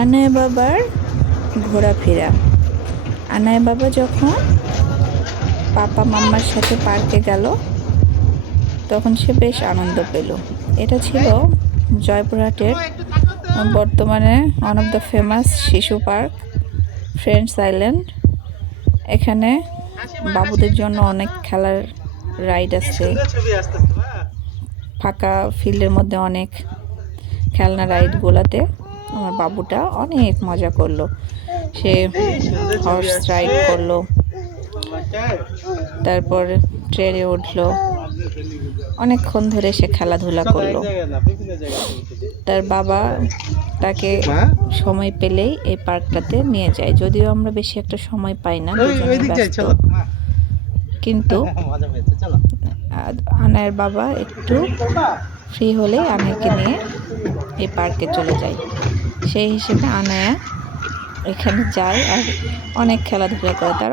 আনায়া বাবার ঘোরাফেরা। আনায়া বাবা যখন পাপা মাম্মার সাথে পার্কে গেল তখন সে বেশ আনন্দ পেল। এটা ছিল জয়পুরহাটের বর্তমানে ওয়ান অফ দ্য ফেমাস শিশু পার্ক, ফ্রেন্ডস আইল্যান্ড। এখানে বাবুদের জন্য অনেক খেলার রাইড আছে। ফাঁকা ফিল্ডের মধ্যে অনেক খেলনা রাইডগুলোতে আমার বাবুটা অনেক মজা করলো। সে হর্স রাইড করলো, তারপর ট্রেনে উঠলো, অনেকক্ষণ ধরে সে খেলাধুলা করলো। তার বাবা তাকে সময় পেলেই এই পার্কটাতে নিয়ে যায়, যদিও আমরা বেশি একটা সময় পাই না, দুজনেই ব্যস্ত। কিন্তু আনায়ের বাবা একটু ফ্রি হলেই আনায়াকে নিয়ে এই পার্কে চলে যায়। সেই হিসেবে আনায়া এখানে যায় আর অনেক খেলাধুলা করে। তার